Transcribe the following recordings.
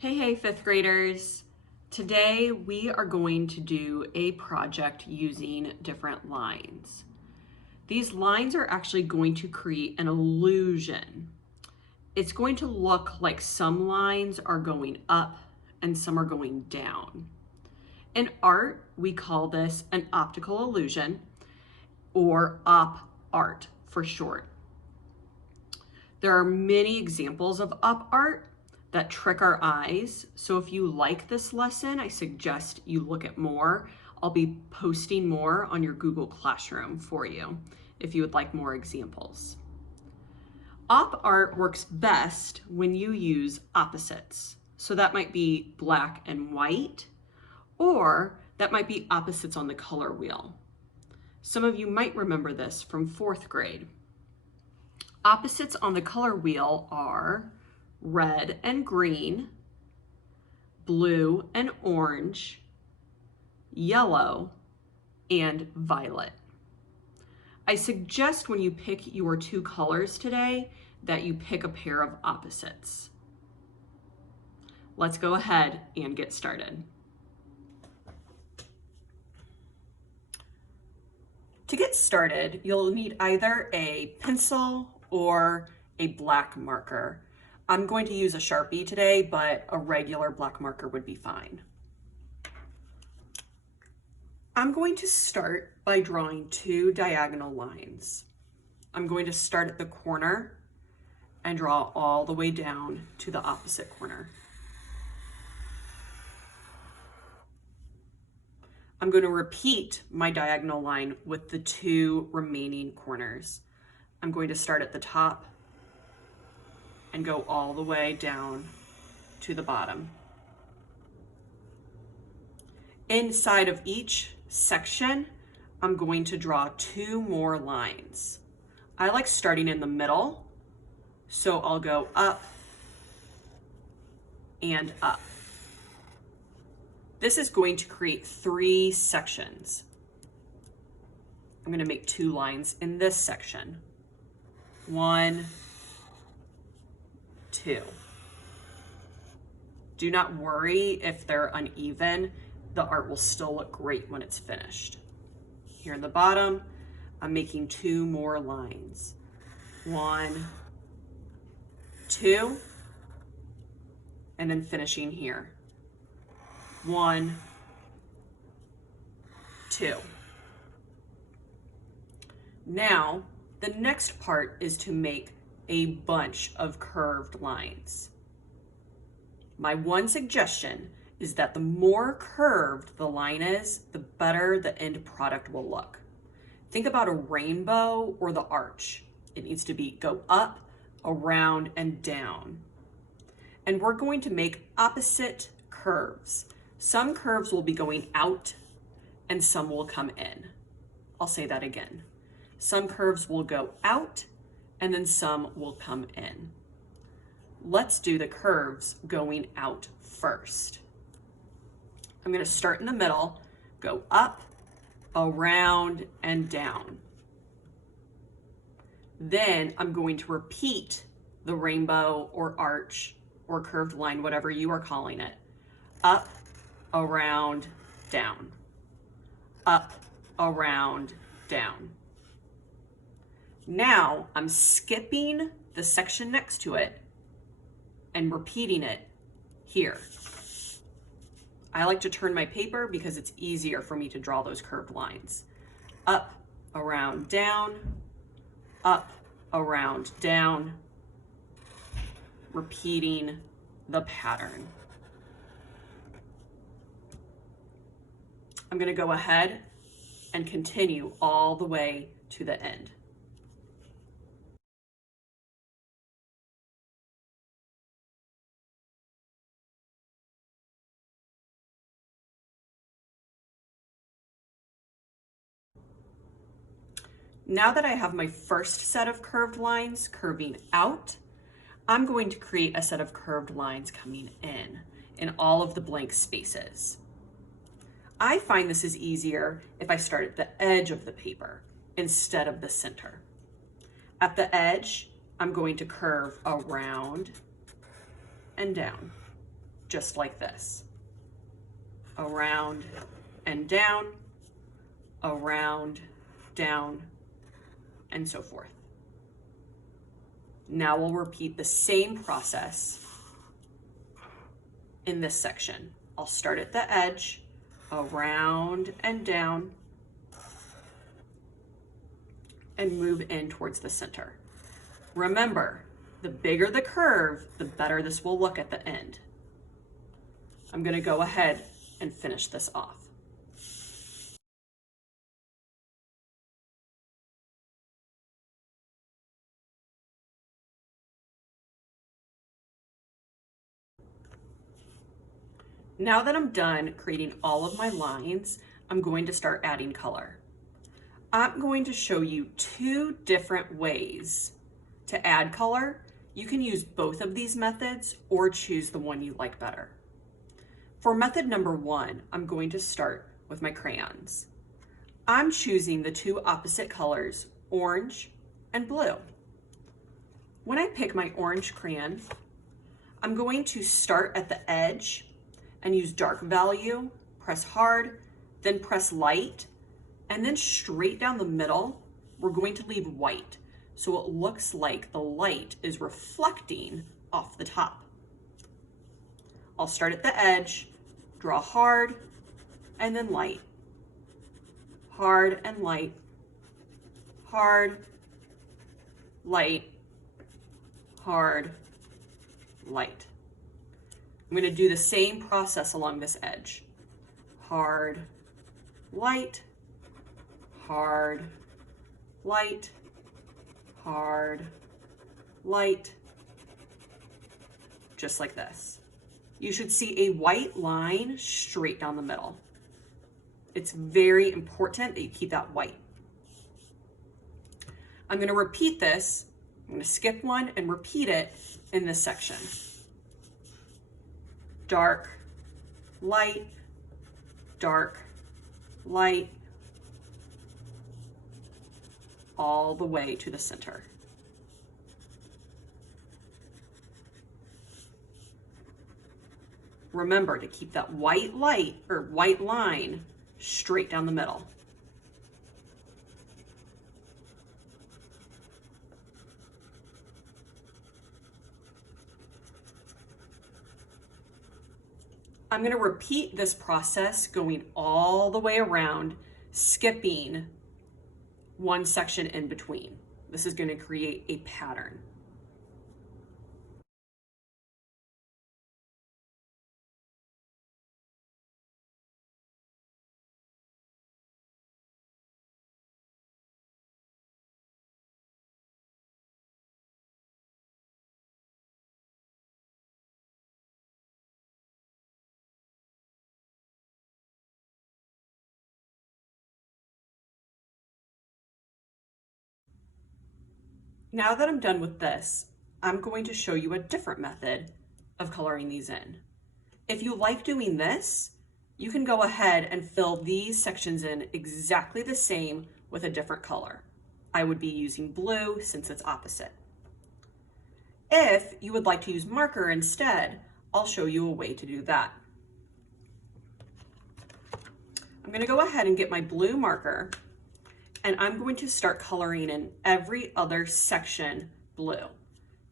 Hey, fifth graders. Today we are going to do a project using different lines. These lines are actually going to create an illusion. It's going to look like some lines are going up and some are going down. In art, we call this an optical illusion, or op art for short. There are many examples of op art that trick our eyes. So if you like this lesson, I suggest you look at more. I'll be posting more on your Google Classroom for you if you would like more examples. Op art works best when you use opposites. So that might be black and white, or that might be opposites on the color wheel. Some of you might remember this from fourth grade. Opposites on the color wheel are red and green, blue and orange, yellow, and violet. I suggest when you pick your two colors today that you pick a pair of opposites. Let's go ahead and get started. To get started, you'll need either a pencil or a black marker. I'm going to use a Sharpie today, but a regular black marker would be fine. I'm going to start by drawing two diagonal lines. I'm going to start at the corner and draw all the way down to the opposite corner. I'm going to repeat my diagonal line with the two remaining corners. I'm going to start at the top and go all the way down to the bottom. Inside of each section, I'm going to draw two more lines. I like starting in the middle, so I'll go up and up. This is going to create three sections. I'm going to make two lines in this section. 1, 2. Do not worry if they're uneven. The art will still look great when it's finished. Here in the bottom, I'm making two more lines. 1, 2, and then finishing here. 1, 2. Now, the next part is to make a bunch of curved lines. My one suggestion is that the more curved the line is, the better the end product will look. Think about a rainbow or the arch. It needs to go up, around, and down. And we're going to make opposite curves. Some curves will be going out and some will come in. I'll say that again. Some curves will go out and then some will come in. Let's do the curves going out first. I'm going to start in the middle, go up, around, and down. Then I'm going to repeat the rainbow or arch or curved line, whatever you are calling it. Up, around, down. Up, around, down. Now I'm skipping the section next to it and repeating it here. I like to turn my paper because it's easier for me to draw those curved lines. Up, around, down, up, around, down, repeating the pattern. I'm going to go ahead and continue all the way to the end. Now that I have my first set of curved lines curving out, I'm going to create a set of curved lines coming in all of the blank spaces. I find this is easier if I start at the edge of the paper instead of the center. At the edge, I'm going to curve around and down. just like this. Around and down, around, down, and so forth. Now we'll repeat the same process in this section. I'll start at the edge, around and down, and move in towards the center. Remember, the bigger the curve, the better this will look at the end. I'm going to go ahead and finish this off. Now that I'm done creating all of my lines, I'm going to start adding color. I'm going to show you two different ways to add color. You can use both of these methods or choose the one you like better. For method number one, I'm going to start with my crayons. I'm choosing the two opposite colors, orange and blue. When I pick my orange crayon, I'm going to start at the edge and use dark value, press hard, then press light, and then straight down the middle, we're going to leave white. So it looks like the light is reflecting off the top. I'll start at the edge, draw hard, and then light. Hard and light, hard, light, hard, light. I'm going to do the same process along this edge. Hard, light, hard, light, hard, light, just like this. You should see a white line straight down the middle. It's very important that you keep that white. I'm going to repeat this. I'm going to skip one and repeat it in this section. Dark, light, dark, light, all the way to the center. Remember to keep that white light or white line straight down the middle. I'm going to repeat this process going all the way around, skipping one section in between. This is going to create a pattern. Now that I'm done with this, I'm going to show you a different method of coloring these in. If you like doing this, you can go ahead and fill these sections in exactly the same with a different color. I would be using blue since it's opposite. If you would like to use marker instead, I'll show you a way to do that. I'm going to go ahead and get my blue marker, and I'm going to start coloring in every other section blue.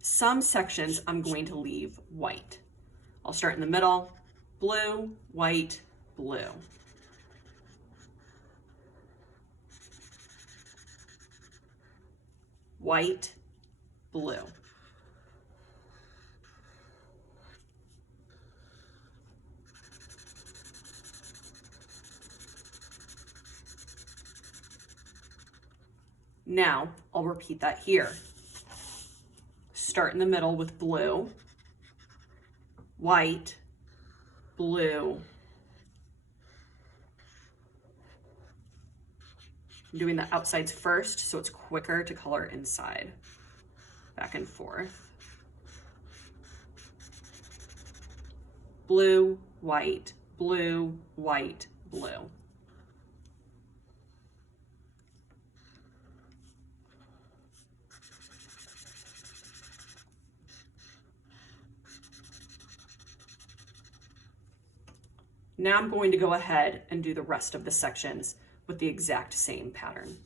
Some sections I'm going to leave white. I'll start in the middle, blue, white, blue. White, blue. Now, I'll repeat that here. Start in the middle with blue, white, blue. I'm doing the outsides first so it's quicker to color inside. Back and forth. Blue, white, blue, white, blue. Now I'm going to go ahead and do the rest of the sections with the exact same pattern.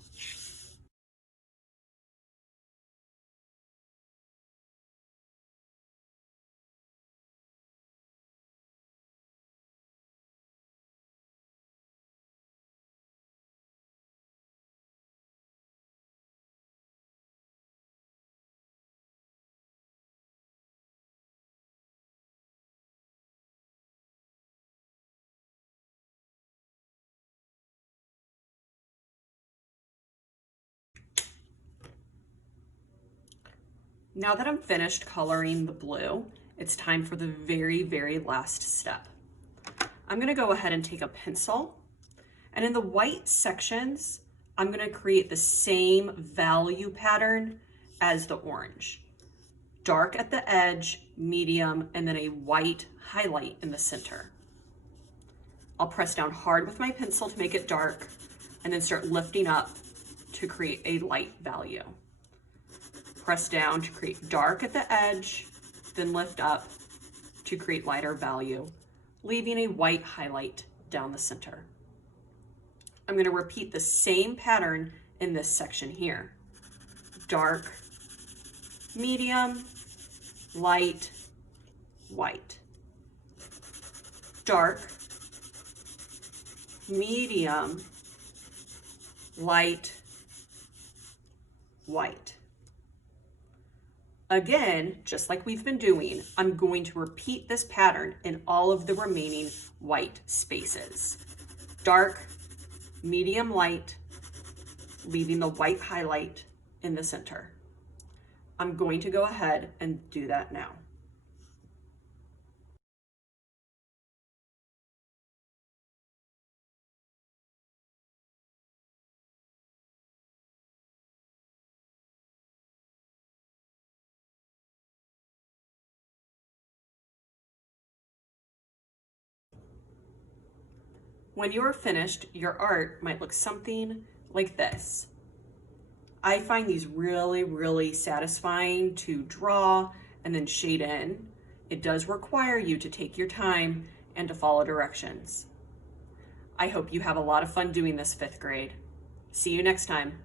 Now that I'm finished coloring the blue, it's time for the very, very last step. I'm gonna go ahead and take a pencil, and in the white sections, I'm gonna create the same value pattern as the orange. Dark at the edge, medium, and then a white highlight in the center. I'll press down hard with my pencil to make it dark, and then start lifting up to create a light value. Press down to create dark at the edge, then lift up to create lighter value, leaving a white highlight down the center. I'm going to repeat the same pattern in this section here. Dark, medium, light, white. Dark, medium, light, white. Again, just like we've been doing, I'm going to repeat this pattern in all of the remaining white spaces. Dark, medium light, leaving the white highlight in the center. I'm going to go ahead and do that now. When you are finished, your art might look something like this. I find these really, really satisfying to draw and then shade in. It does require you to take your time and to follow directions. I hope you have a lot of fun doing this 5th grade. See you next time.